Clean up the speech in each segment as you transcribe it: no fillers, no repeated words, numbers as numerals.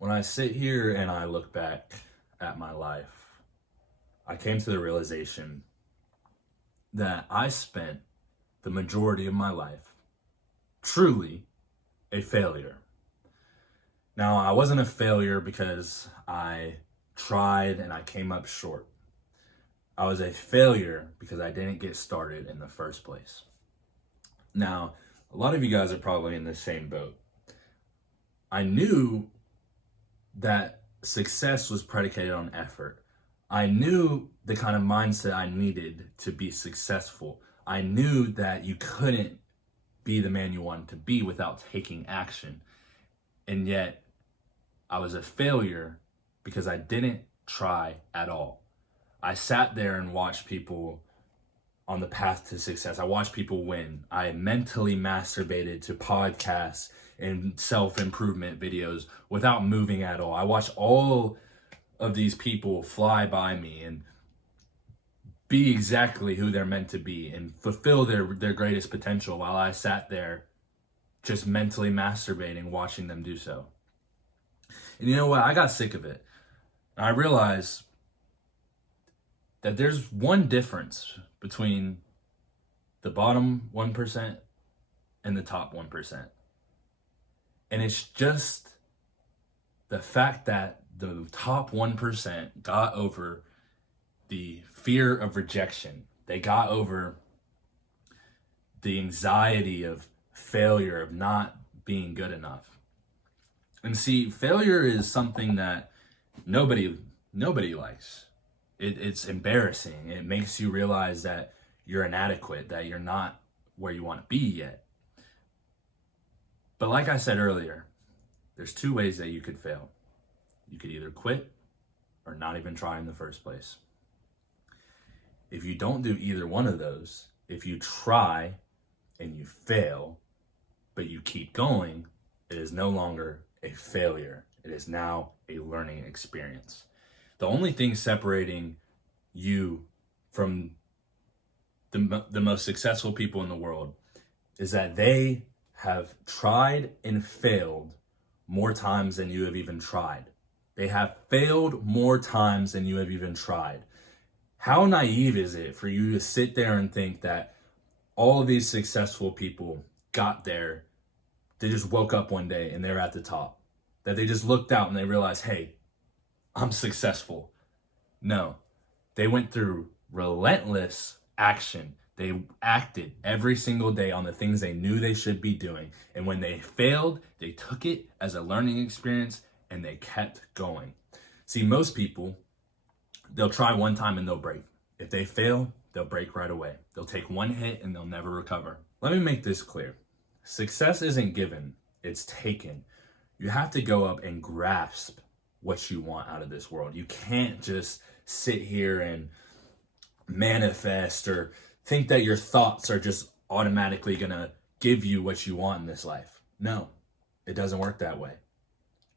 When I sit here and I look back at my life, I came to the realization that I spent the majority of my life truly a failure. Now, I wasn't a failure because I tried and I came up short. I was a failure because I didn't get started in the first place. Now, a lot of you guys are probably in the same boat. I knew that success was predicated on effort. I knew the kind of mindset I needed to be successful. I knew that you couldn't be the man you wanted to be without taking action. And yet, I was a failure because I didn't try at all. I sat there and watched people on the path to success. I watched people win. I mentally masturbated to podcasts and self-improvement videos without moving at all. I watched all of these people fly by me and be exactly who they're meant to be and fulfill their greatest potential while I sat there just mentally masturbating, watching them do so. And you know what? I got sick of it. And I realized that there's one difference between the bottom 1% and the top 1%. And it's just the fact that the top 1% got over the fear of rejection. They got over the anxiety of failure, of not being good enough. And see, failure is something that nobody likes. It's embarrassing. It makes you realize that you're inadequate, that you're not where you want to be yet. But like I said earlier, there's two ways that you could fail. You could either quit or not even try in the first place. If you don't do either one of those, if you try and you fail, but you keep going, it is no longer a failure. It is now a learning experience. The only thing separating you from the most successful people in the world is that they have tried and failed more times than you have even tried. They have failed more times than you have even tried. How naive is it for you to sit there and think that all of these successful people got there, they just woke up one day and they're at the top, that they just looked out and they realized, hey, I'm successful. No, they went through relentless action. They acted every single day on the things they knew they should be doing. And when they failed, they took it as a learning experience and they kept going. See, most people, they'll try one time and they'll break. If they fail, they'll break right away. They'll take one hit and they'll never recover. Let me make this clear. Success isn't given, it's taken. You have to go up and grasp what you want out of this world. You can't just sit here and manifest or think that your thoughts are just automatically gonna give you what you want in this life. No, it doesn't work that way.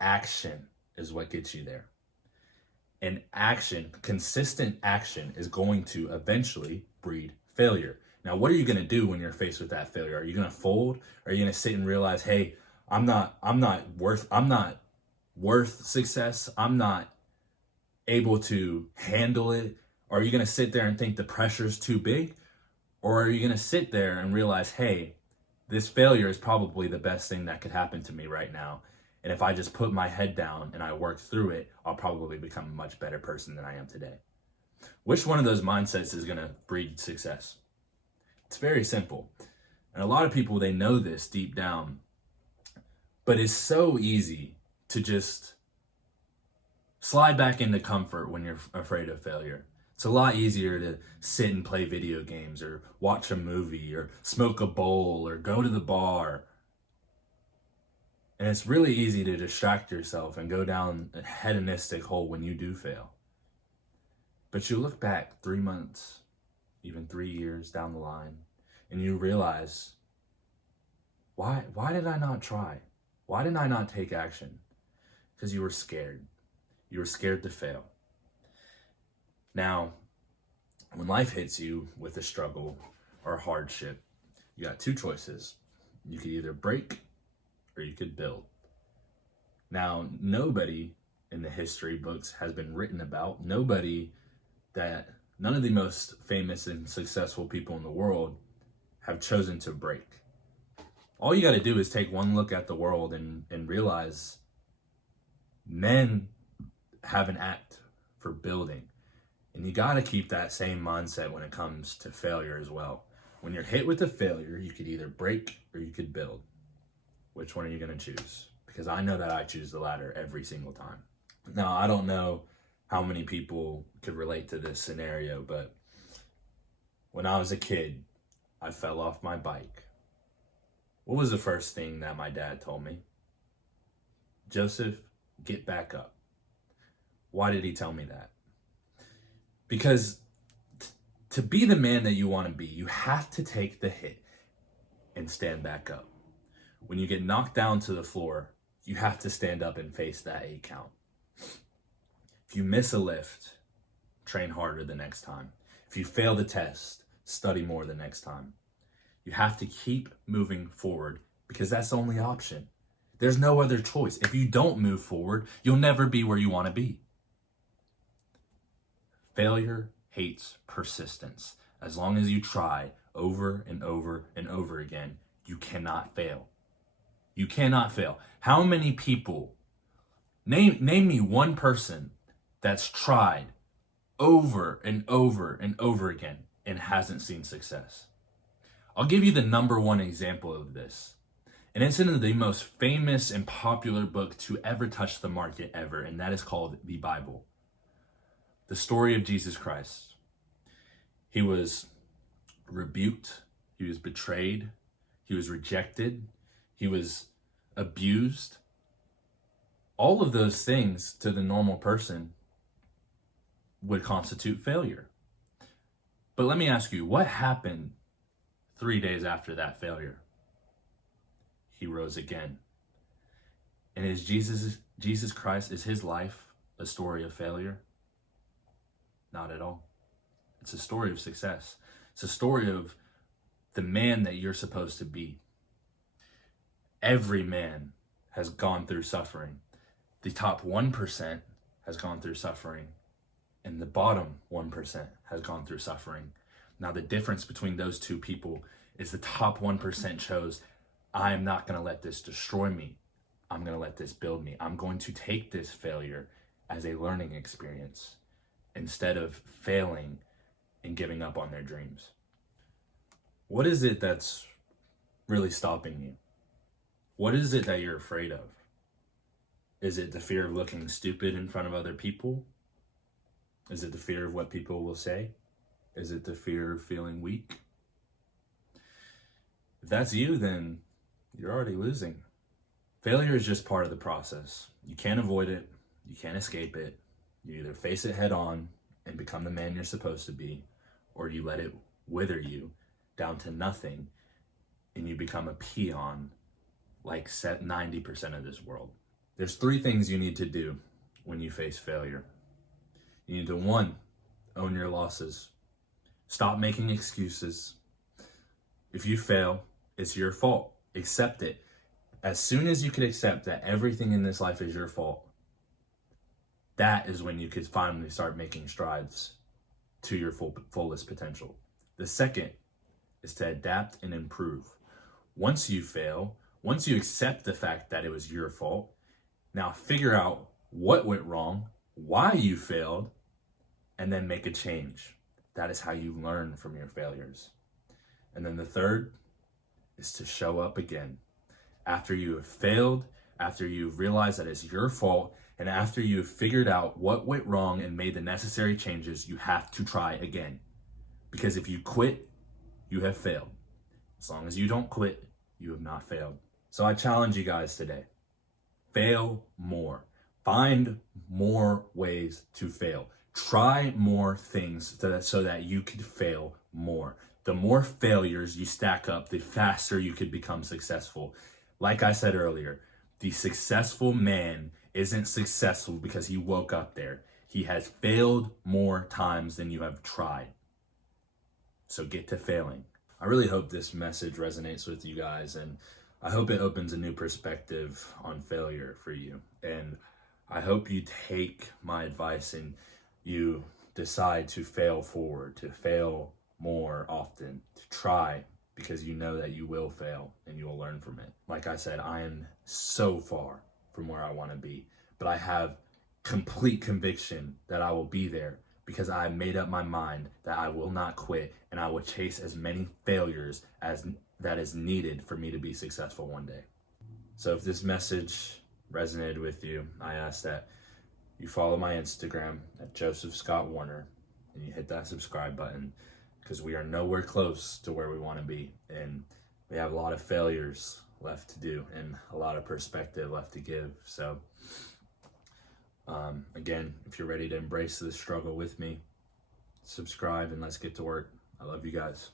Action is what gets you there. And action, consistent action, is going to eventually breed failure. Now, what are you gonna do when you're faced with that failure? Are you gonna fold? Are you gonna sit and realize, hey, I'm not worth success. I'm not able to handle it. Are you going to sit there and think the pressure's too big? Or are you going to sit there and realize, hey, this failure is probably the best thing that could happen to me right now. And if I just put my head down and I work through it, I'll probably become a much better person than I am today. Which one of those mindsets is going to breed success? It's very simple. And a lot of people, they know this deep down. But it's so easy to just slide back into comfort when you're afraid of failure. It's a lot easier to sit and play video games or watch a movie or smoke a bowl or go to the bar. And it's really easy to distract yourself and go down a hedonistic hole when you do fail. But you look back 3 months, even 3 years down the line, and you realize, why did I not try? Why didn't I not take action? Because you were scared. You were scared to fail. Now, when life hits you with a struggle or hardship, you got two choices. You could either break or you could build. Now, nobody in the history books has been written about, none of the most famous and successful people in the world have chosen to break. All you got to do is take one look at the world and realize men have an act for building. And you got to keep that same mindset when it comes to failure as well. When you're hit with a failure, you could either break or you could build. Which one are you going to choose? Because I know that I choose the latter every single time. Now, I don't know how many people could relate to this scenario, but when I was a kid, I fell off my bike. What was the first thing that my dad told me? Joseph, get back up. Why did he tell me that? Because to be the man that you want to be, you have to take the hit and stand back up. When you get knocked down to the floor, you have to stand up and face that 8 count. If you miss a lift, train harder the next time. If you fail the test, study more the next time. You have to keep moving forward because that's the only option. There's no other choice. If you don't move forward, you'll never be where you want to be. Failure hates persistence. As long as you try over and over and over again, you cannot fail. You cannot fail. How many people, name me one person that's tried over and over and over again and hasn't seen success. I'll give you the number one example of this. And it's in the most famous and popular book to ever touch the market ever, and that is called the Bible. The story of Jesus Christ. He was rebuked, he was betrayed, he was rejected, he was abused. All of those things to the normal person would constitute failure. But let me ask you, what happened 3 days after that failure? He rose again. And is Jesus Christ, is his life a story of failure? Not at all. It's a story of success. It's a story of the man that you're supposed to be. Every man has gone through suffering. The top 1% has gone through suffering, and the bottom 1% has gone through suffering. Now, the difference between those two people is the top 1% chose, I am not going to let this destroy me. I'm going to let this build me. I'm going to take this failure as a learning experience instead of failing and giving up on their dreams. What is it that's really stopping you? What is it that you're afraid of? Is it the fear of looking stupid in front of other people? Is it the fear of what people will say? Is it the fear of feeling weak? If that's you, then you're already losing. Failure is just part of the process. You can't avoid it. You can't escape it. You either face it head on and become the man you're supposed to be, or you let it wither you down to nothing and you become a peon like 90% of this world. There's 3 things you need to do when you face failure. You need to, 1, own your losses. Stop making excuses. If you fail, it's your fault. Accept it. As soon as you can accept that everything in this life is your fault, that is when you could finally start making strides to your fullest potential. The second is to adapt and improve. Once you fail, once you accept the fact that it was your fault, now figure out what went wrong, why you failed, and then make a change. That is how you learn from your failures. And then the third is to show up again. After you have failed, after you've realized that it's your fault, and after you've figured out what went wrong and made the necessary changes, you have to try again. Because if you quit, you have failed. As long as you don't quit, you have not failed. So I challenge you guys today. Fail more. Find more ways to fail. Try more things so that you could fail more. The more failures you stack up, the faster you could become successful. Like I said earlier, the successful man isn't successful because he woke up there. He has failed more times than you have tried. So get to failing. I really hope this message resonates with you guys, and I hope it opens a new perspective on failure for you. And I hope you take my advice and you decide to fail forward, to fail more often, to try, because you know that you will fail and you will learn from it. Like I said, I am so far from where I want to be, but I have complete conviction that I will be there because I made up my mind that I will not quit and I will chase as many failures as that is needed for me to be successful one day. So if this message resonated with you, I ask that you follow my Instagram at Joseph Scott Warner and you hit that subscribe button, because we are nowhere close to where we want to be, and we have a lot of failures left to do and a lot of perspective left to give. So again, if you're ready to embrace the struggle with me, subscribe and let's get to work. I love you guys.